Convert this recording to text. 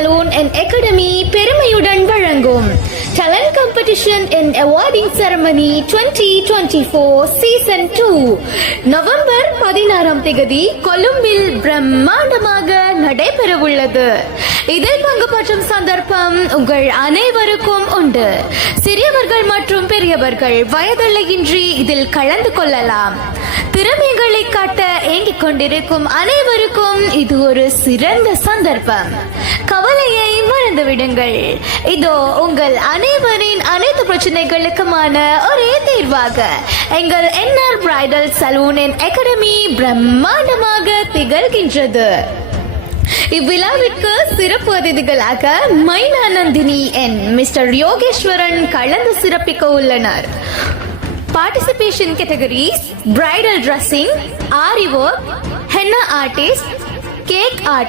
Salon and academy பெருமையுடன் வழங்கும் talent competition and awarding ceremony 2024 season 2 November 16 கொழும்பில் பிரம்மாண்டமாக நடைபெறவுள்ளது. இதில் பங்கு பெற்றும் சந்தர்ப்பம் உங்கள் அனைவருக்கும் உண்டு. சிறியவர்கள் மற்றும் பெரியவர்கள் வயதெல்லையின்றி இதில் கலந்து கொள்ளலாம். திறமைகளை காட்ட ஏங்கிக் கொண்டிருக்கும் அனைவருக்கும் இது ஒரு சிறந்த சந்தர்ப்பம். கவலையை மறந்துவிடுங்கள். இதோ உங்கள் அனைவரின் அனைத்து பிரச்சனைகளுக்குமான ஒரே தீர்வாக எங்கள் NR bridal salon and academy பிரம்மாண்டமாக திகழ்கின்றது. இவ்விழாவிற்கு சிறப்பு அதிதிகளாக மைனானந்தினி என் மிஸ்டர் யோகேஸ்வரன் கலந்து சிறப்பிக்க உள்ளனர். Participation categories bridal dressing, aari work, henna artist, cake art